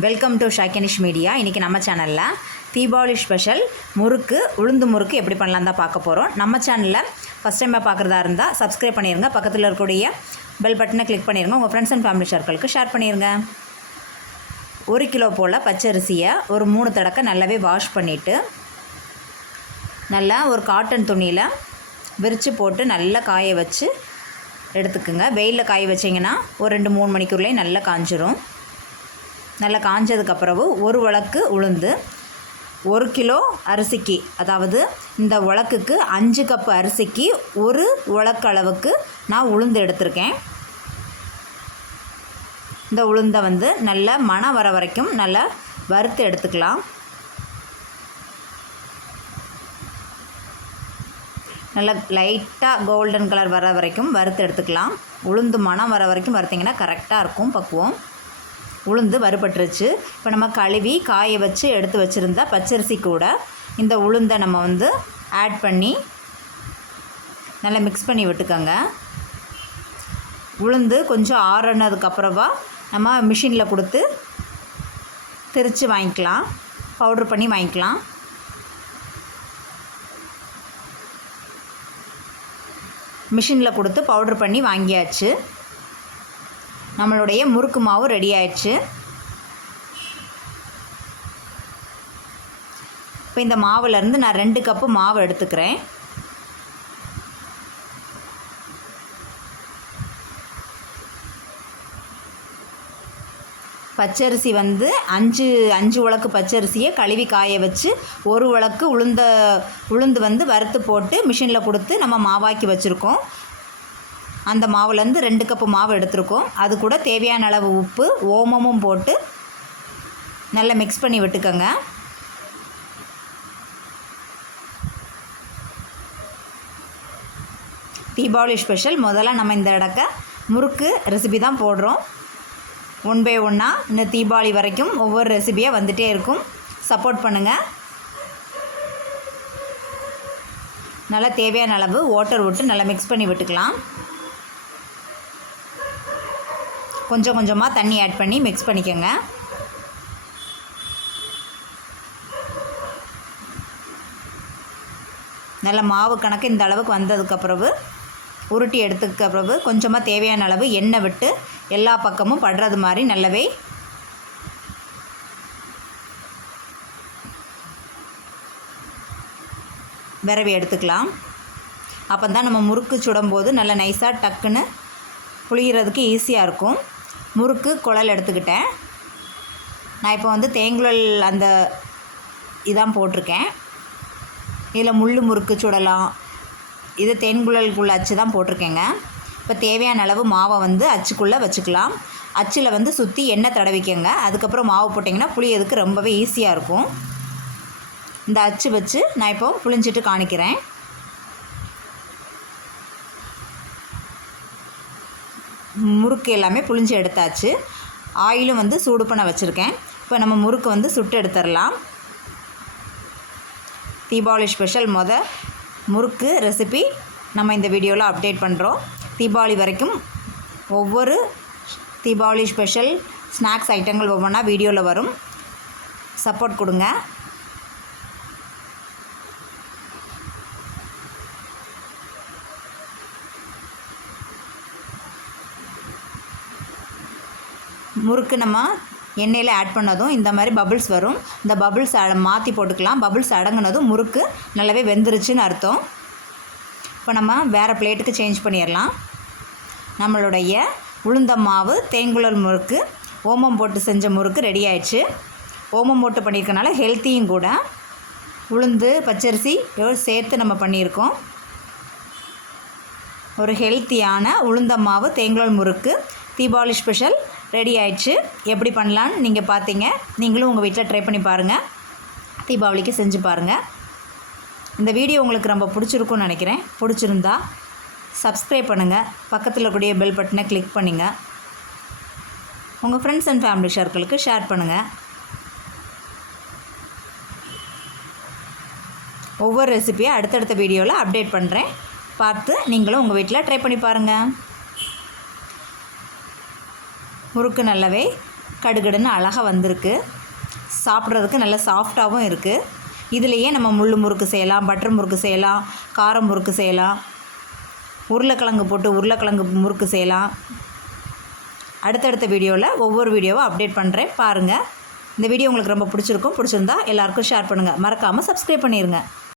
Welcome to ஷாக்கினிஷ் media இன்றைக்கி நம்ம சேனலில் தீபாவளி ஸ்பெஷல் முறுக்கு உளுந்து முறுக்கு எப்படி பண்ணலாம் தான் பார்க்க போகிறோம் நம்ம சேனலில் ஃபஸ்ட் டைமாக பார்க்குறதா இருந்தால் சப்ஸ்கிரைப் பண்ணிடுங்க பக்கத்தில் இருக்கக்கூடிய பெல் பட்டனை கிளிக் பண்ணிடுங்க உங்கள் ஃப்ரெண்ட்ஸ் அண்ட் ஃபேமிலி சர்க்கிளுக்கு ஷேர் பண்ணிடுங்க ஒரு கிலோ போல் பச்சரிசியை ஒரு மூணு தடக்க நல்லாவே வாஷ் பண்ணிவிட்டு நல்லா ஒரு காட்டன் துணியில் விரித்து போட்டு நல்லா காய வச்சு எடுத்துக்குங்க. வெயிலில் காய வச்சிங்கன்னா ஒரு ரெண்டு மூணு மணிக்கூர்லேயும் நல்லா காஞ்சிரும். நல்லா காஞ்சதுக்கு பிறகு ஒரு உலக்கு உளுந்து ஒரு கிலோ அரிசிக்கு அதாவது இந்த உலக்குக்கு அஞ்சு கப்பு அரிசிக்கு ஒரு உலக்கு அளவுக்கு நான் உளுந்து எடுத்திருக்கேன். இந்த உளுந்தை வந்து நல்லா மணம் வர வரைக்கும் நல்லா வறுத்து எடுத்துக்கலாம். நல்லா லைட்டாக கோல்டன் கலர் வர வரைக்கும் வறுத்து எடுத்துக்கலாம். உளுந்து மணம் வர வரைக்கும் வறுத்திங்கன்னா கரெக்டாக இருக்கும் பக்குவம். உளுந்து வறுபட்டுருச்சு. இப்போ நம்ம கழுவி காய வச்சு எடுத்து வச்சுருந்த பச்சரிசி கூட இந்த உளுந்தை நம்ம வந்து ஆட் பண்ணி நல்லா மிக்ஸ் பண்ணி விட்டுக்கோங்க. உளுந்து கொஞ்சம் ஆறுனதுக்கப்புறமா நம்ம மிஷினில் கொடுத்து திரித்து வாங்கிக்கலாம். பவுட்ரு பண்ணி வாங்கிக்கலாம். மிஷினில் கொடுத்து பவுட்ரு பண்ணி வாங்கியாச்சு. நம்மளுடைய முறுக்கு மாவு ரெடி ஆயிடுச்சு. இப்போ இந்த மாவுலேருந்து நான் ரெண்டு கப்பு மாவு எடுத்துக்கிறேன். பச்சரிசி வந்து அஞ்சு அஞ்சு உலக்கு பச்சரிசியை கழுவி காய வச்சு ஒரு உலக்கு உளுந்த உளுந்து வந்து வறுத்து போட்டு மிஷினில் கொடுத்து நம்ம மாவாக்கி வச்சுருக்கோம். அந்த மாவுலேருந்து ரெண்டு கப்பு மாவு எடுத்திருக்கோம். அது கூட தேவையான அளவு உப்பு ஓமமும் போட்டு நல்லா மிக்ஸ் பண்ணி விட்டுக்கோங்க. தீபாவளி ஸ்பெஷல் முதல்ல நம்ம இந்த இடக்க முறுக்கு ரெசிபி தான் போடுறோம். ஒன் பை ஒன்னாக இந்த தீபாவளி வரைக்கும் ஒவ்வொரு ரெசிபியாக வந்துகிட்டே இருக்கும். சப்போர்ட் பண்ணுங்கள் நல்லா தேவையான அளவு வாட்டர் விட்டு நல்லா மிக்ஸ் பண்ணி விட்டுக்கலாம். கொஞ்சம் கொஞ்சமாக தண்ணி ஆட் பண்ணி மிக்ஸ் பண்ணிக்கோங்க. நல்ல மாவு கணக்கு இந்த அளவுக்கு வந்ததுக்கு பிறகு உருட்டி எடுத்துக்க பிறகு கொஞ்சமாக தேவையான அளவு எண்ணெய் விட்டு எல்லா பக்கமும் படுறது மாதிரி நல்லாவே விரவி எடுத்துக்கலாம். அப்போ தான் நம்ம முறுக்கு சுடும்போது நல்லா நைஸாக டக்குன்னு புளிகிறதுக்கு ஈஸியாக இருக்கும். முறுக்கு குழல் எடுத்துக்கிட்டேன். நான் இப்போ வந்து தேங்குழல் அந்த இதான் போட்டிருக்கேன். இதில் முள் முறுக்கு சுடலாம். இது தேன்குழலுக்குள்ள அச்சு தான் போட்டிருக்கேங்க. இப்போ தேவையான அளவு மாவை வந்து அச்சுக்குள்ளே வச்சுக்கலாம். அச்சில் வந்து சுற்றி எண்ணெய் தடவிக்கங்க. அதுக்கப்புறம் மாவு போட்டிங்கன்னா புளியதுக்கு ரொம்பவே ஈஸியாக இருக்கும். இந்த அச்சு வச்சு நான் இப்போ புளிஞ்சிட்டு காணிக்கிறேன். முறுக்கு எல்லாமே புளிஞ்சு எடுத்தாச்சு. ஆயிலும் வந்து சூடு பண்ண வச்சுருக்கேன். இப்போ நம்ம முறுக்கு வந்து சுட்டு எடுத்துடலாம் தீபாவளி ஸ்பெஷல் மொத முறுக்கு ரெசிபி நம்ம இந்த வீடியோவில் அப்டேட் பண்ணுறோம் தீபாவளி வரைக்கும் ஒவ்வொரு தீபாவளி ஸ்பெஷல் ஸ்நாக்ஸ் ஐட்டங்கள் ஒவ்வொன்றா வீடியோவில் வரும். சப்போர்ட் கொடுங்க. முறுக்கு நம்ம எண்ணெயில் ஆட் பண்ணதும் இந்த மாதிரி பபுள்ஸ் வரும். இந்த பபுள்ஸ் அட மாற்றி போட்டுக்கலாம். பபுள்ஸ் அடங்கினதும் முறுக்கு நல்லாவே வெந்துருச்சுன்னு அர்த்தம். இப்போ நம்ம வேறு பிளேட்டுக்கு சேஞ்ச் பண்ணிடலாம் நம்மளுடைய உளுந்த மாவு தேங்குழல் முறுக்கு ஓமம் போட்டு செஞ்ச முறுக்கு ரெடி ஆயிடுச்சு. ஓமம் போட்டு பண்ணியிருக்கனால ஹெல்த்தியும் கூட. உளுந்து பச்சரிசி சேர்த்து நம்ம பண்ணியிருக்கோம். ஒரு ஹெல்த்தியான உளுந்த மாவு தேங்குழல் முறுக்கு தீபாவளி ஸ்பெஷல் ரெடி ஆயிடுச்சு. எப்படி பண்ணலான்னு நீங்கள் பார்த்தீங்க நீங்களும் உங்கள் வீட்டில் ட்ரை பண்ணி பாருங்கள் தீபாவளிக்கு செஞ்சு பாருங்கள் இந்த வீடியோ உங்களுக்கு ரொம்ப பிடிச்சிருக்கும்னு நினைக்கிறேன். பிடிச்சிருந்தா சப்ஸ்கிரைப் பண்ணுங்கள் பக்கத்தில் கூடிய பெல் பட்டனை கிளிக் பண்ணுங்கள் உங்கள் ஃப்ரெண்ட்ஸ் அண்ட் ஃபேமிலி சர்க்கிளுக்கு ஷேர் பண்ணுங்கள் ஒவ்வொரு ரெசிபியை அடுத்தடுத்த வீடியோவில் அப்டேட் பண்ணுறேன் பார்த்து நீங்களும் உங்கள் வீட்டில் ட்ரை பண்ணி பாருங்கள் முறுக்கு நல்லாவே கடுகடுன்னு அழகாக வந்திருக்கு. சாப்பிட்றதுக்கு நல்ல சாஃப்டாகவும் இருக்குது இதுலேயே நம்ம முள் முறுக்கு செய்யலாம் பட்டர் முறுக்கு செய்யலாம் காரம் முறுக்கு செய்யலாம் உருளைக்கிழங்கு போட்டு உருளைக்கிழங்கு முறுக்கு செய்யலாம். அடுத்தடுத்த வீடியோவில் ஒவ்வொரு வீடியோவும் அப்டேட் பண்ணுறேன் பாருங்கள் இந்த வீடியோ உங்களுக்கு ரொம்ப பிடிச்சிருக்கும். பிடிச்சிருந்தா எல்லாருக்கும் ஷேர் பண்ணுங்கள் மறக்காமல் சப்ஸ்கிரைப் பண்ணிடுங்க